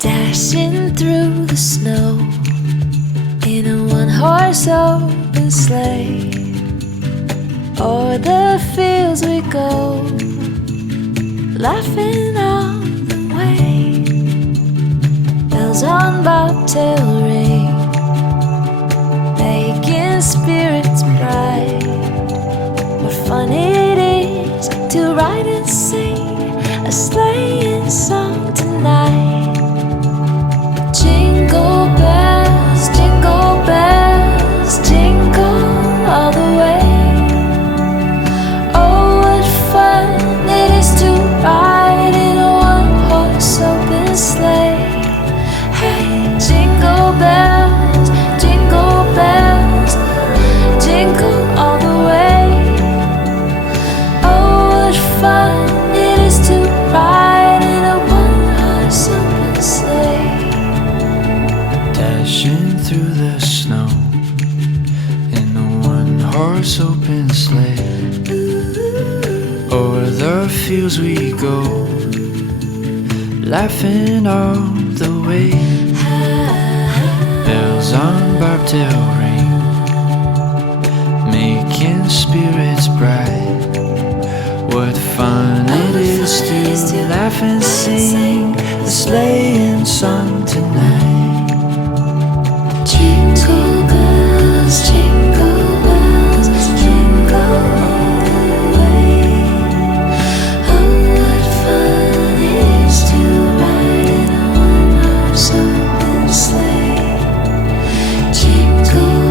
Dashing through the snow in a one-horse open sleigh. O'er the fields we go, laughing all the way. Bells on bobtail ring, making spirits bright. What fun it is to ride and sing a sleighing song tonight. Jingle bells, jingle bells, jingle all the way. Oh, what fun it is to ride in a one-horse open sleigh. Hey, jingle bells, jingle bells, jingle all the way. Oh, what fun it is to ride in a one-horse open sleigh. Dashing through the snow in a one-horse open sleigh. O'er the fields we go, laughing all the way. Bells on bobtail ring, making spirits bright. What fun it is to laugh and sing a sleighing song tonight. Jingle bells, jingle bells, jingle all the way. Oh, what fun it is to ride in a one-horse open sleigh. Jingle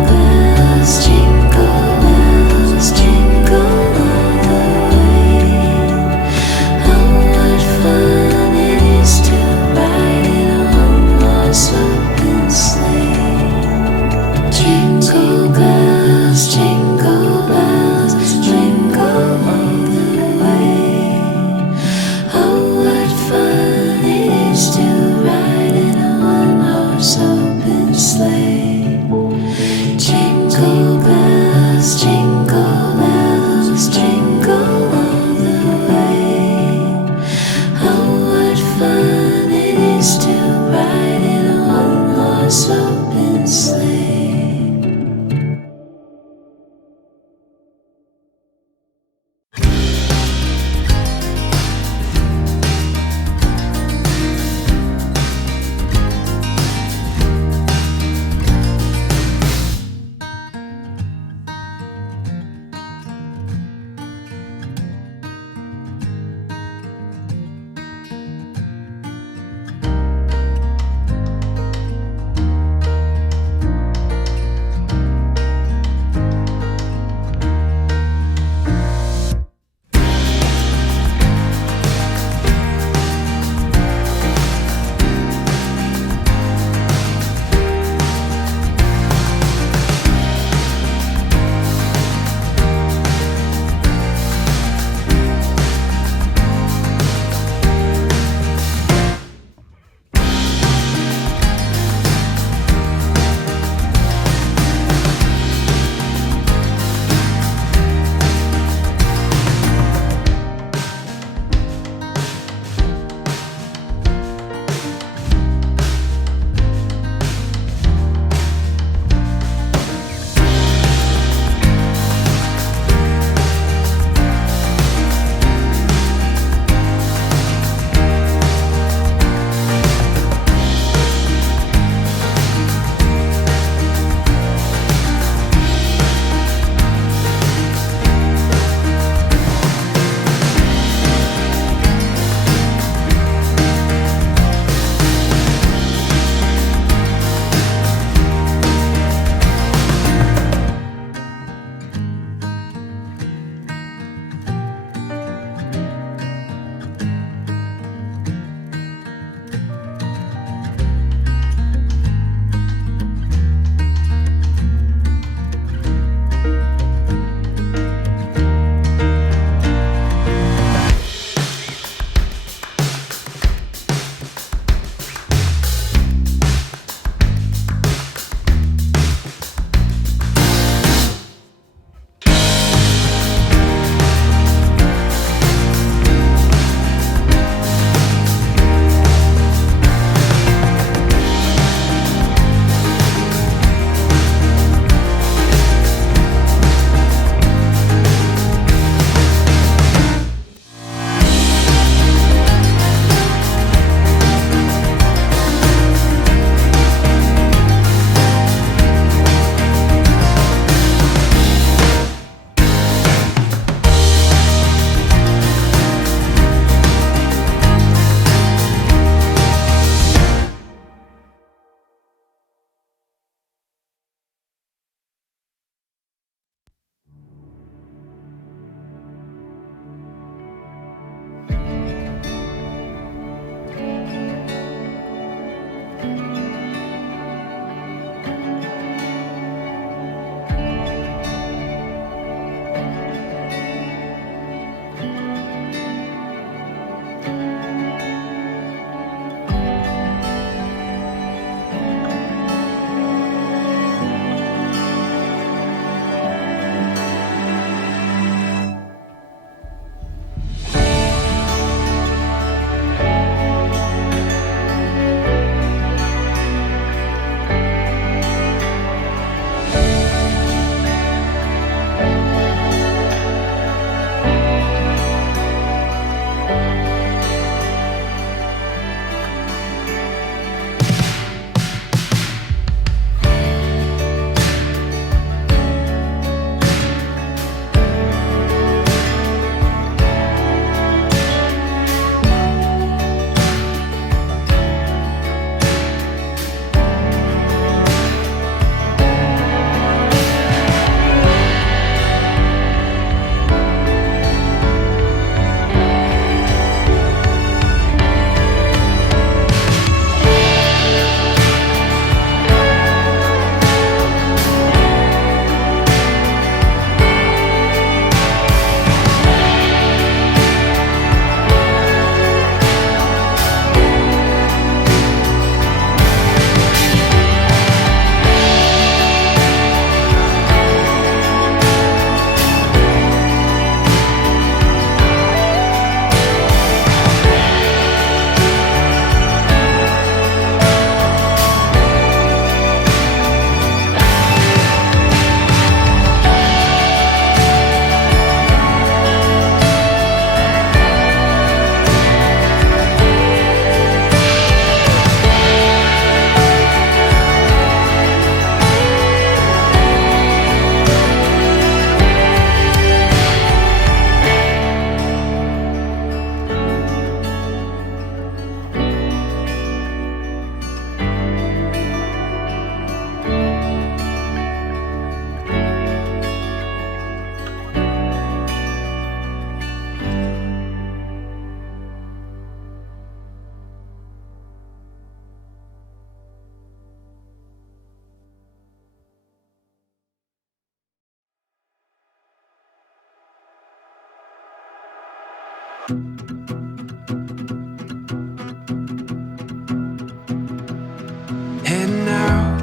Heading out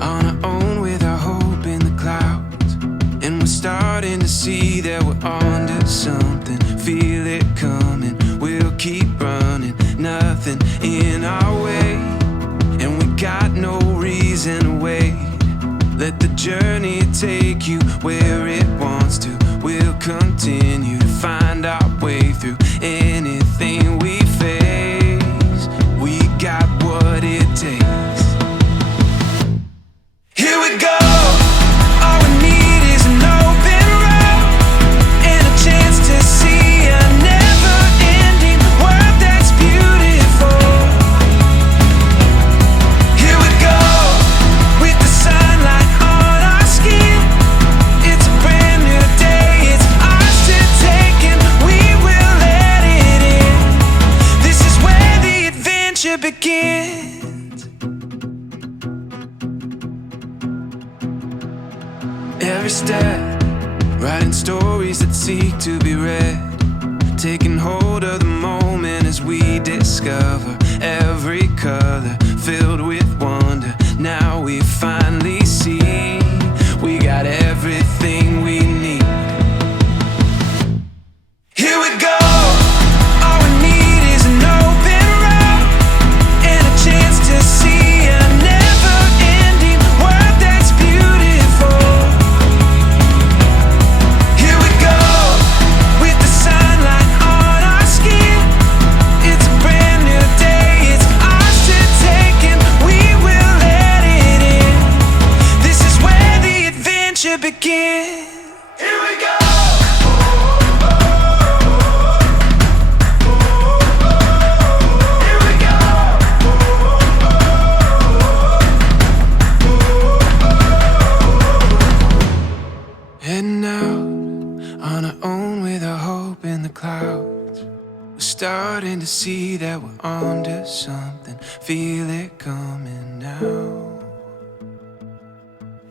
on our own with our hope in the clouds, and we're starting to see that we're onto something. Feel it coming, we'll keep running, nothing in our way, and we got no reason to wait. Let the journey take you where it wants to. We'll continue to find our way through anything we face. We got what it takes. Here we go. All we need is an open road and a chance to see a never-ending world that's beautiful. Here we go, with the sunlight on our skin. It's a brand new day, it's ours to take, and we will let it in. This is where the adventure begins. Every step, writing stories that seek to be read, taking hold of the moment as we discover every color filled with wonder. Now we finally see we got everything we need. Here we go. All we need is an open road and a chance to see a never-ending world that's beautiful. Here we go, with the sunlight on our skin. It's a brand new day, it's ours to take, and we will let it in. This is where the adventure begins. Here we go. Here we go. Heading out on our own with our hope in the clouds. We're starting to see that we're onto something. Feel it coming now.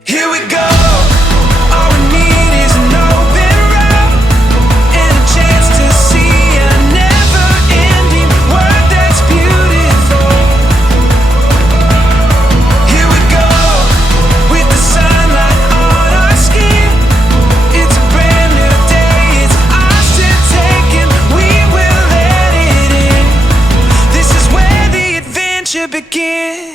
Here we go. All we need is an open road and a chance to see a never-ending world that's beautiful. Here we go, with the sunlight on our skin. It's a brand new day, it's ours to take, and we will let it in. This is where the adventure begins.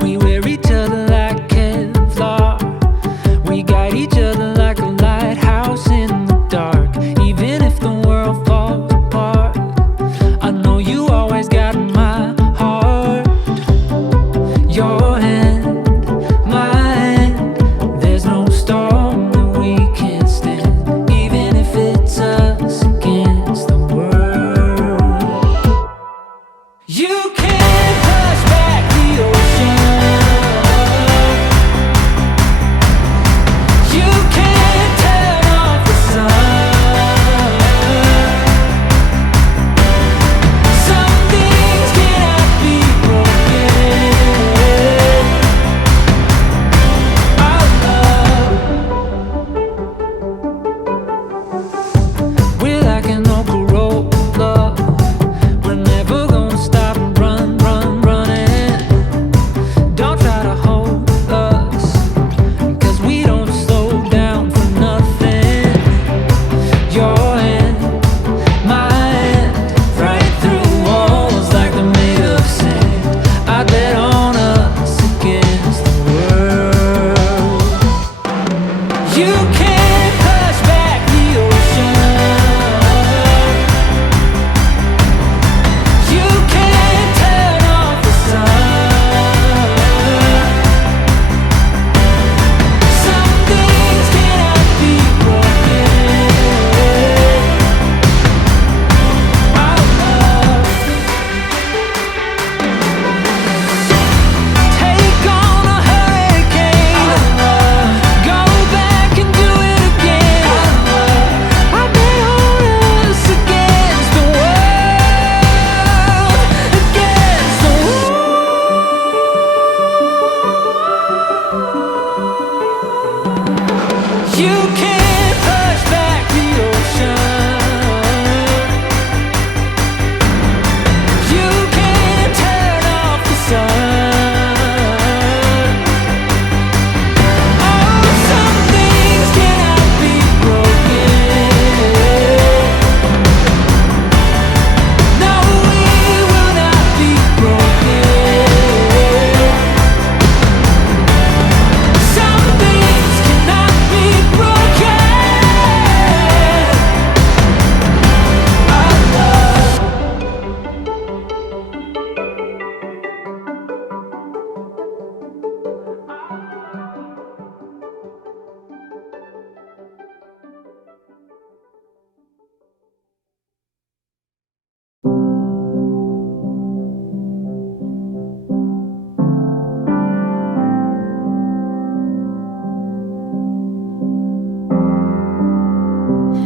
We wear each other like Kevlar. We guide each other like a lighthouse in the dark. Even if the world falls apart, I know you always got my heart. Your hand, my hand. There's no storm that we can't stand, even if it's us against the world. You can't push back the ocean. You can't turn off the sun. Some things cannot be broken. Our love, we're like an old Corolla. We're never gonna stop and run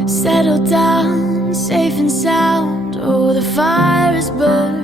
Settle down, safe and sound. Oh, the fire is burning.